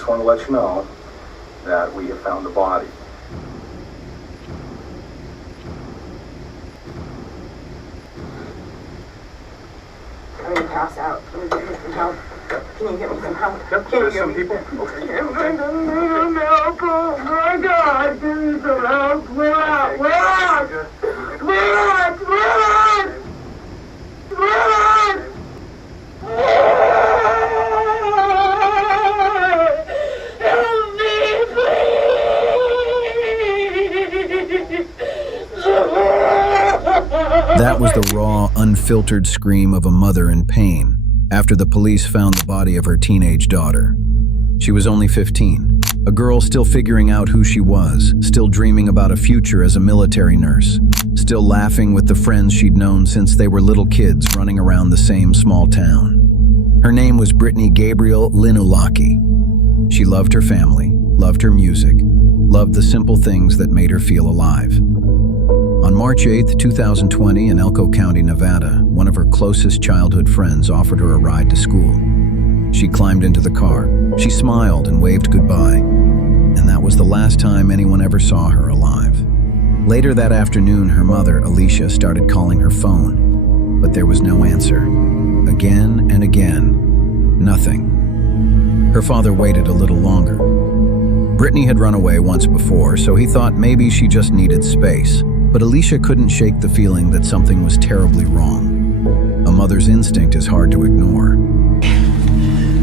just want to let you know that we have found the body. I'm gonna pass out. Can you get me some help? Can you get me some help? Yep, Can you there's get some me people. some... Okay. I'm going to need some help. Oh my God, give me some help. We're out. We're out. We're out. We're out. We're out. Help me, please. That was the raw, unfiltered scream of a mother in pain after the police found the body of her teenage daughter. She was only 15, a girl still figuring out who she was, still dreaming about a future as a military nurse, still laughing with the friends she'd known since they were little kids running around the same small town. Her name was Britney Gabrielle Lynn Ulaki. She loved her family, loved her music, loved the simple things that made her feel alive. On March 8, 2020, in Elko County, Nevada, one of her closest childhood friends offered her a ride to school. She climbed into the car. She smiled and waved goodbye. And that was the last time anyone ever saw her alive. Later that afternoon, her mother, Alicia, started calling her phone, but there was no answer. Again and again, nothing. Her father waited a little longer. Britney had run away once before, so he thought maybe she just needed space. But Alicia couldn't shake the feeling that something was terribly wrong. A mother's instinct is hard to ignore.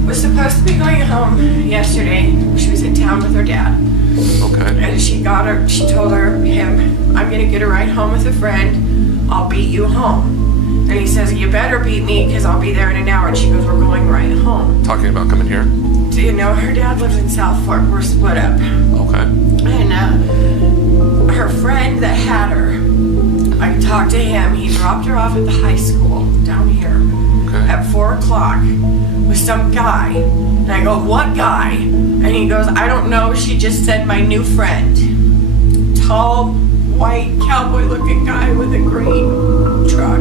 Was supposed to be going home yesterday. She was in town with her dad. Okay. And she told him, I'm gonna get a ride home with a friend. I'll beat you home. And he says, you better beat me because I'll be there in an hour. And she goes, we're going right home. Talking about coming here? Do you know her dad lives in South Fork? We're split up. Okay. And her friend that had her, I talked to him. He dropped her off at the high school down here at 4 o'clock with some guy. And I go, what guy? And he goes, I don't know. She just said my new friend. Tall, white, cowboy-looking guy with a green truck.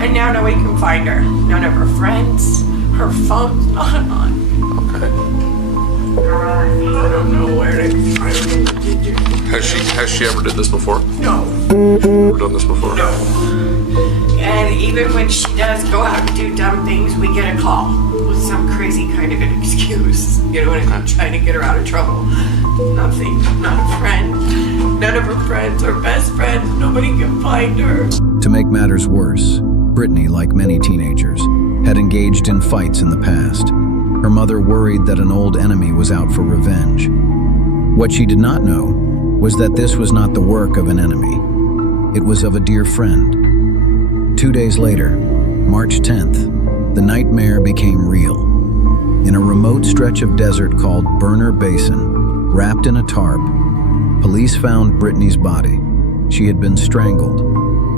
And now nobody can find her. None of her friends. Her phone's not on. Okay. I don't know where to find her. Has she ever did this before? No. Ever done this before? No. And even when she does go out and do dumb things, we get a call with some crazy kind of an excuse. You know what I mean? Trying to get her out of trouble. Nothing. Not a friend. None of her friends or best friends. Nobody can find her. To make matters worse, Britney, like many teenagers, had engaged in fights in the past. Her mother worried that an old enemy was out for revenge. What she did not know was that this was not the work of an enemy. It was of a dear friend. 2 days later, March 10th, the nightmare became real. In a remote stretch of desert called Burner Basin, wrapped in a tarp, police found Britney's body. She had been strangled,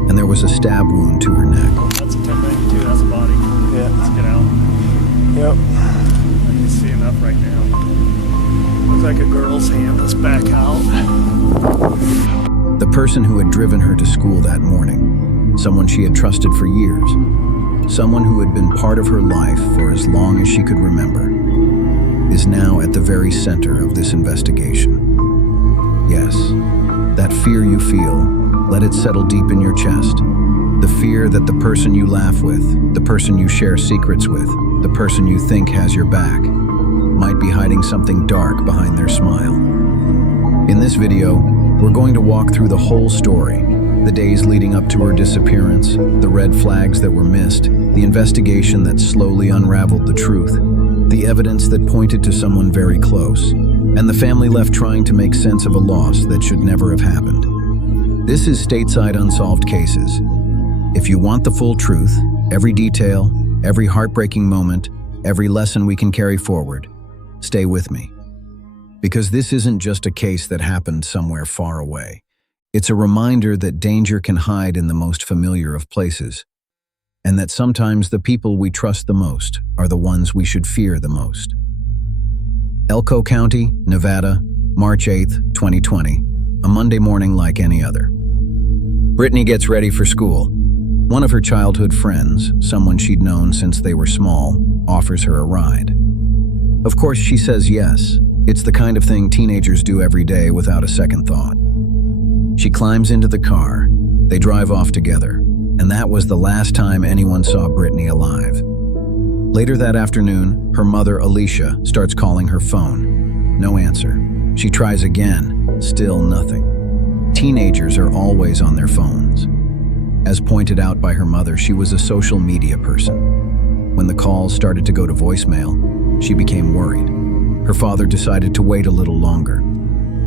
and there was a stab wound to her neck. That's a 1092, that's a body. Yeah. Let's get out. Yep. I can see enough right now. Looks like a girl's hand is back out. The person who had driven her to school that morning, someone she had trusted for years, someone who had been part of her life for as long as she could remember, is now at the very center of this investigation. Yes, that fear you feel, let it settle deep in your chest. The fear that the person you laugh with, the person you share secrets with, the person you think has your back, might be hiding something dark behind their smile. In this video, we're going to walk through the whole story, the days leading up to her disappearance, the red flags that were missed, the investigation that slowly unraveled the truth, the evidence that pointed to someone very close, and the family left trying to make sense of a loss that should never have happened. This is Stateside Unsolved Cases. If you want the full truth, every detail, every heartbreaking moment, every lesson we can carry forward, stay with me. Because this isn't just a case that happened somewhere far away. It's a reminder that danger can hide in the most familiar of places, and that sometimes the people we trust the most are the ones we should fear the most. Elko County, Nevada, March 8th, 2020, a Monday morning like any other. Britney gets ready for school. One of her childhood friends, someone she'd known since they were small, offers her a ride. Of course, she says yes. It's the kind of thing teenagers do every day without a second thought. She climbs into the car. They drive off together, and that was the last time anyone saw Britney alive. Later that afternoon, her mother, Alicia, starts calling her phone. No answer. She tries again. Still nothing. Teenagers are always on their phones. As pointed out by her mother, she was a social media person. When the calls started to go to voicemail, she became worried. Her father decided to wait a little longer.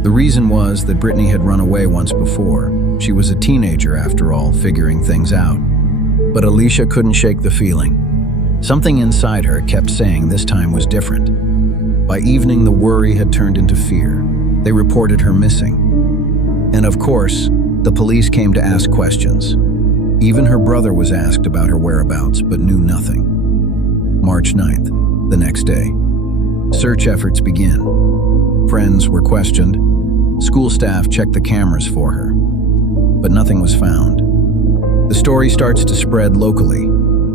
The reason was that Britney had run away once before. She was a teenager, after all, figuring things out. But Alicia couldn't shake the feeling. Something inside her kept saying this time was different. By evening, the worry had turned into fear. They reported her missing. And of course, the police came to ask questions. Even her brother was asked about her whereabouts, but knew nothing. March 9th, the next day. Search efforts begin. Friends were questioned. School staff checked the cameras for her. But nothing was found. The story starts to spread locally.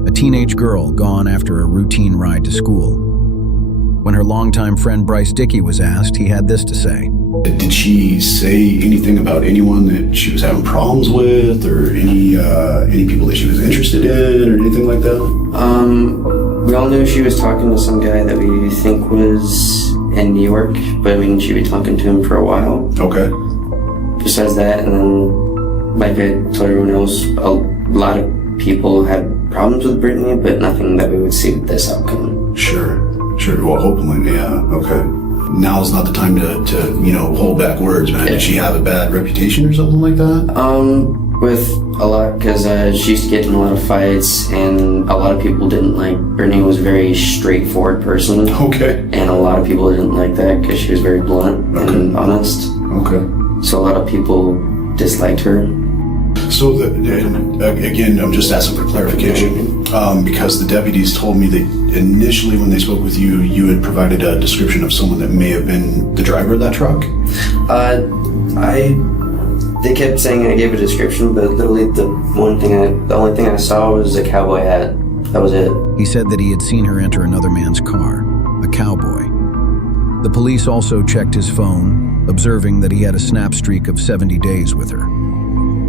A teenage girl gone after a routine ride to school. When her longtime friend Bryce Dicki was asked, he had this to say. Did she say anything about anyone that she was having problems with, or any people that she was interested in, or anything like that? We all knew she was talking to some guy that we think was in New York, but we knew she'd been talking to him for a while. Okay. Besides that, and then, like I told everyone else, a lot of people had problems with Britney, but nothing that we would see with this outcome. Sure. Well, hopefully, yeah. Okay. Now's not the time to hold back words, man. Yeah. Did she have a bad reputation or something like that? With a lot, because she used to get in a lot of fights, and a lot of people didn't like. Britney was a very straightforward person. Okay. And a lot of people didn't like that because she was very blunt and honest. Okay. So a lot of people disliked her. So, again, I'm just asking for clarification, because the deputies told me that initially when they spoke with you, you had provided a description of someone that may have been the driver of that truck? They kept saying I gave a description, but literally the only thing I saw was a cowboy hat. That was it. He said that he had seen her enter another man's car, a cowboy. The police also checked his phone, observing that he had a snap streak of 70 days with her.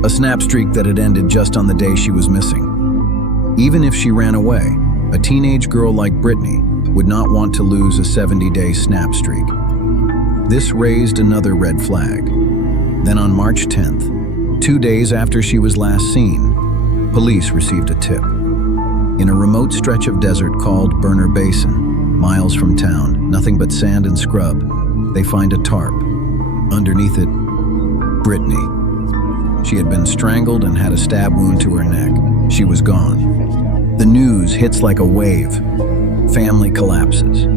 A snap streak that had ended just on the day she was missing. Even if she ran away, a teenage girl like Britney would not want to lose a 70-day snap streak. This raised another red flag. Then on March 10th, 2 days after she was last seen, police received a tip. In a remote stretch of desert called Burner Basin, miles from town, nothing but sand and scrub, they find a tarp. Underneath it, Britney. She had been strangled and had a stab wound to her neck. She was gone. The news hits like a wave. Family collapses.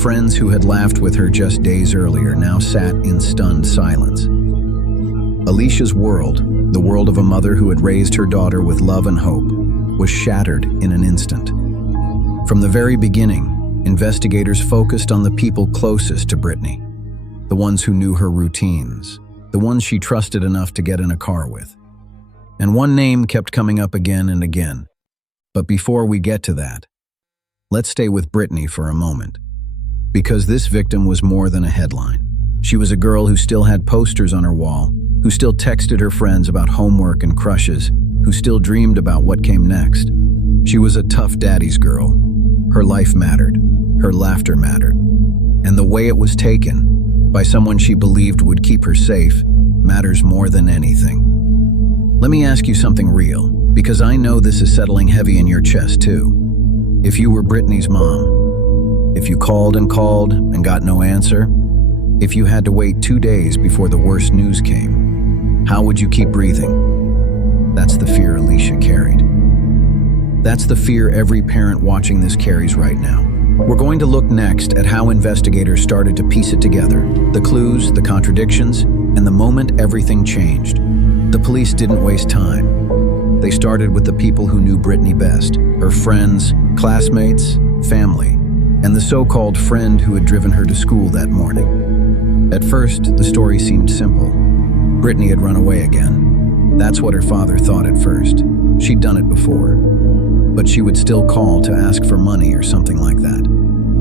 Friends who had laughed with her just days earlier now sat in stunned silence. Alicia's world, the world of a mother who had raised her daughter with love and hope, was shattered in an instant. From the very beginning, investigators focused on the people closest to Britney, the ones who knew her routines, the ones she trusted enough to get in a car with. And one name kept coming up again and again. But before we get to that, let's stay with Britney for a moment. Because this victim was more than a headline. She was a girl who still had posters on her wall, who still texted her friends about homework and crushes, who still dreamed about what came next. She was a tough daddy's girl. Her life mattered. Her laughter mattered. And the way it was taken, by someone she believed would keep her safe, matters more than anything. Let me ask you something real, because I know this is settling heavy in your chest too. If you were Britney's mom, if you called and got no answer, if you had to wait 2 days before the worst news came, how would you keep breathing? That's the fear Alicia carried. That's the fear every parent watching this carries right now. We're going to look next at how investigators started to piece it together, the clues, the contradictions, and the moment everything changed. The police didn't waste time. They started with the people who knew Britney best, her friends, classmates, family, and the so-called friend who had driven her to school that morning. At first, the story seemed simple. Britney had run away again. That's what her father thought at first. She'd done it before. But she would still call to ask for money or something like that.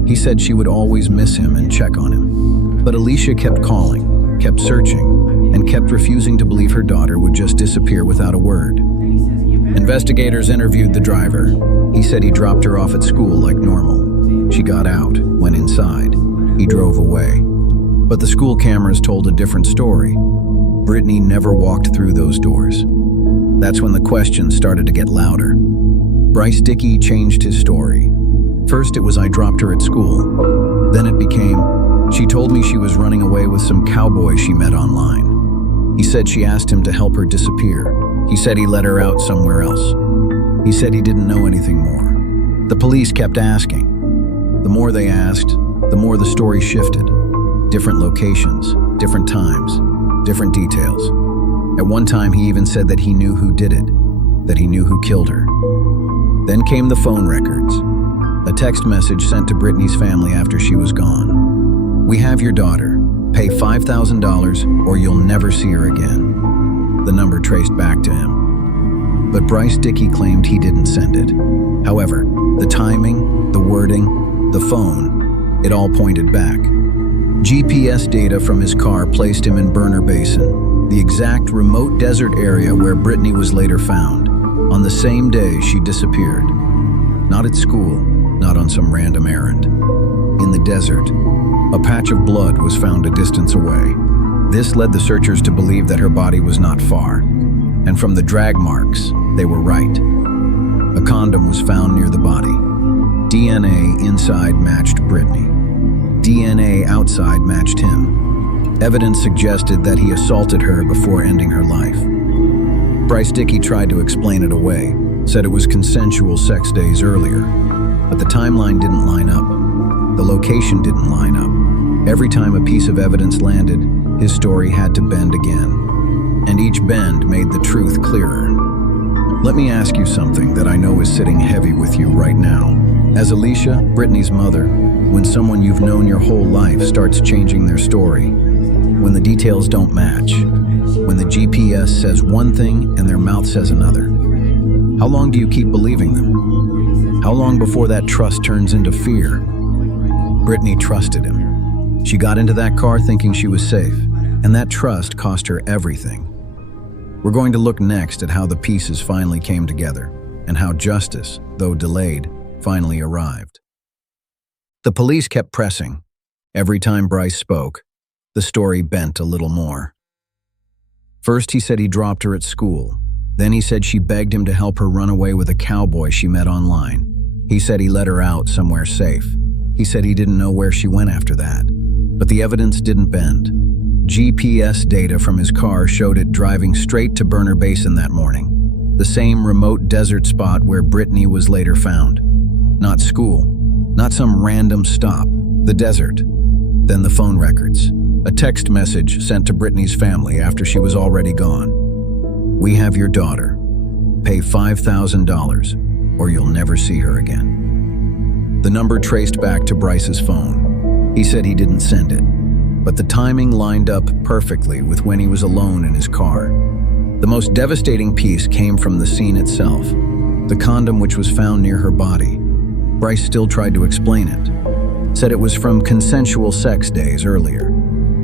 He said she would always miss him and check on him. But Alicia kept calling, kept searching, and kept refusing to believe her daughter would just disappear without a word. Investigators interviewed the driver. He said he dropped her off at school like normal. She got out, went inside. He drove away. But the school cameras told a different story. Britney never walked through those doors. That's when the questions started to get louder. Bryce Dicki changed his story. First it was, I dropped her at school. Then it became, she told me she was running away with some cowboy she met online. He said she asked him to help her disappear. He said he let her out somewhere else. He said he didn't know anything more. The police kept asking. The more they asked, the more the story shifted. Different locations, different times, different details. At one time, he even said that he knew who did it, that he knew who killed her. Then came the phone records. A text message sent to Britney's family after she was gone. We have your daughter. Pay $5,000 or you'll never see her again. The number traced back to him. But Bryce Dicki claimed he didn't send it. However, the timing, the wording, the phone, it all pointed back. GPS data from his car placed him in Burner Basin, the exact remote desert area where Britney was later found, on the same day she disappeared. Not at school, not on some random errand. In the desert, a patch of blood was found a distance away. This led the searchers to believe that her body was not far, and from the drag marks, they were right. A condom was found near the body. DNA inside matched Britney. DNA outside matched him. Evidence suggested that he assaulted her before ending her life. Bryce Dicki tried to explain it away, said it was consensual sex days earlier, but the timeline didn't line up. The location didn't line up. Every time a piece of evidence landed, his story had to bend again, and each bend made the truth clearer. Let me ask you something that I know is sitting heavy with you right now. As Alicia, Britney's mother, when someone you've known your whole life starts changing their story, when the details don't match, when the GPS says one thing and their mouth says another, how long do you keep believing them? How long before that trust turns into fear? Britney trusted him. She got into that car thinking she was safe, and that trust cost her everything. We're going to look next at how the pieces finally came together, and how justice, though delayed, finally arrived. The police kept pressing. Every time Bryce spoke, the story bent a little more. First, he said he dropped her at school. Then he said she begged him to help her run away with a cowboy she met online. He said he let her out somewhere safe. He said he didn't know where she went after that. But the evidence didn't bend. GPS data from his car showed it driving straight to Burner Basin that morning, the same remote desert spot where Britney was later found. Not school, not some random stop, the desert. Then the phone records, a text message sent to Britney's family after she was already gone. We have your daughter. Pay $5,000 or you'll never see her again. The number traced back to Bryce's phone. He said he didn't send it, but the timing lined up perfectly with when he was alone in his car. The most devastating piece came from the scene itself, the condom which was found near her body. Bryce still tried to explain it, said it was from consensual sex days earlier,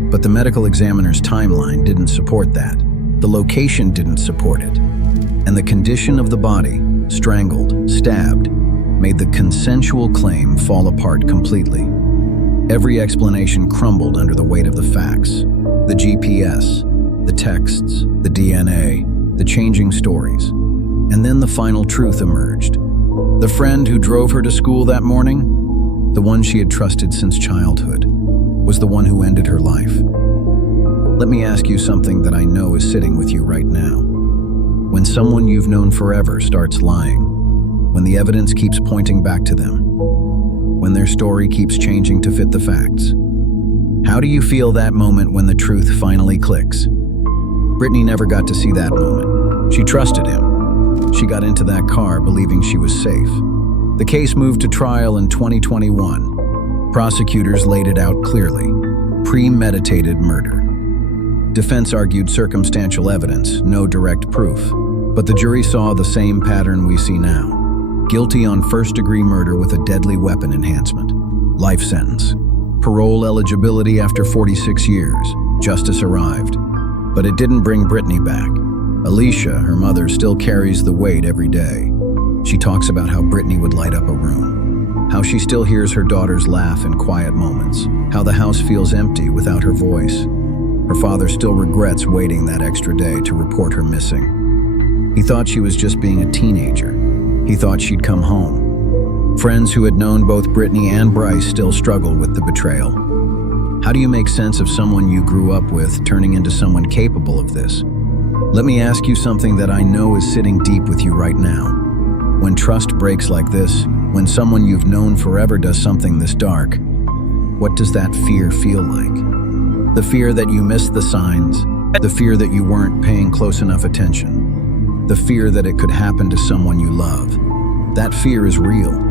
but the medical examiner's timeline didn't support that. The location didn't support it, and the condition of the body, strangled, stabbed, made the consensual claim fall apart completely. Every explanation crumbled under the weight of the facts, the GPS, the texts, the DNA, the changing stories. And then the final truth emerged. The friend who drove her to school that morning, the one she had trusted since childhood, was the one who ended her life. Let me ask you something that I know is sitting with you right now. When someone you've known forever starts lying, when the evidence keeps pointing back to them, when their story keeps changing to fit the facts, how do you feel that moment when the truth finally clicks? Britney never got to see that moment. She trusted him. She got into that car believing she was safe. The case moved to trial in 2021. Prosecutors laid it out clearly. Premeditated murder. Defense argued circumstantial evidence, no direct proof. But the jury saw the same pattern we see now. Guilty on first-degree murder with a deadly weapon enhancement. life sentence. Parole eligibility after 46 years. Justice arrived. But it didn't bring Britney back. Alicia, her mother, still carries the weight every day. She talks about how Britney would light up a room, how she still hears her daughters laugh in quiet moments, how the house feels empty without her voice. Her father still regrets waiting that extra day to report her missing. He thought she was just being a teenager. He thought she'd come home. Friends who had known both Britney and Bryce still struggle with the betrayal. How do you make sense of someone you grew up with turning into someone capable of this? Let me ask you something that I know is sitting deep with you right now. When trust breaks like this, when someone you've known forever does something this dark, what does that fear feel like? The fear that you missed the signs, the fear that you weren't paying close enough attention, the fear that it could happen to someone you love. That fear is real.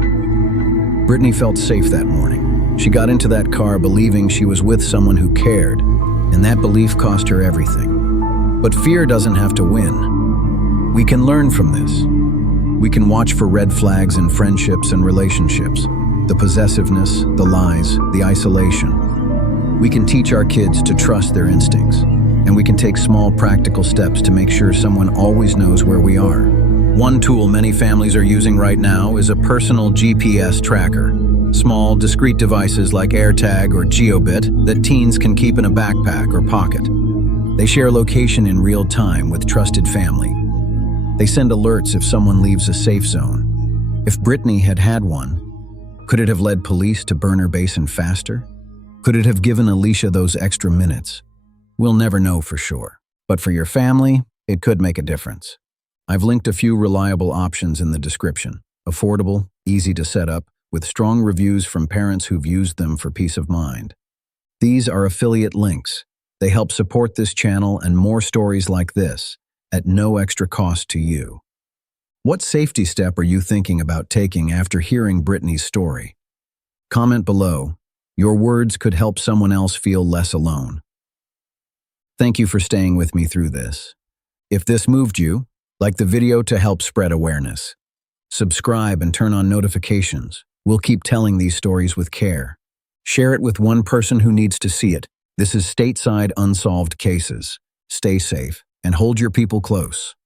Britney felt safe that morning. She got into that car believing she was with someone who cared, and that belief cost her everything. But fear doesn't have to win. We can learn from this. We can watch for red flags in friendships and relationships, the possessiveness, the lies, the isolation. We can teach our kids to trust their instincts, and we can take small practical steps to make sure someone always knows where we are. One tool many families are using right now is a personal GPS tracker. Small, discrete devices like AirTag or GeoBit that teens can keep in a backpack or pocket. They share location in real time with trusted family. They send alerts if someone leaves a safe zone. If Britney had had one, could it have led police to burn her basin faster? Could it have given Alicia those extra minutes? We'll never know for sure. But for your family, it could make a difference. I've linked a few reliable options in the description. Affordable, easy to set up, with strong reviews from parents who've used them for peace of mind. These are affiliate links. They help support this channel and more stories like this at no extra cost to you. What safety step are you thinking about taking after hearing Britney's story? Comment below. Your words could help someone else feel less alone. Thank you for staying with me through this. If this moved you, like the video to help spread awareness. Subscribe and turn on notifications. We'll keep telling these stories with care. Share it with one person who needs to see it. This is Stateside Unsolved Cases. Stay safe and hold your people close.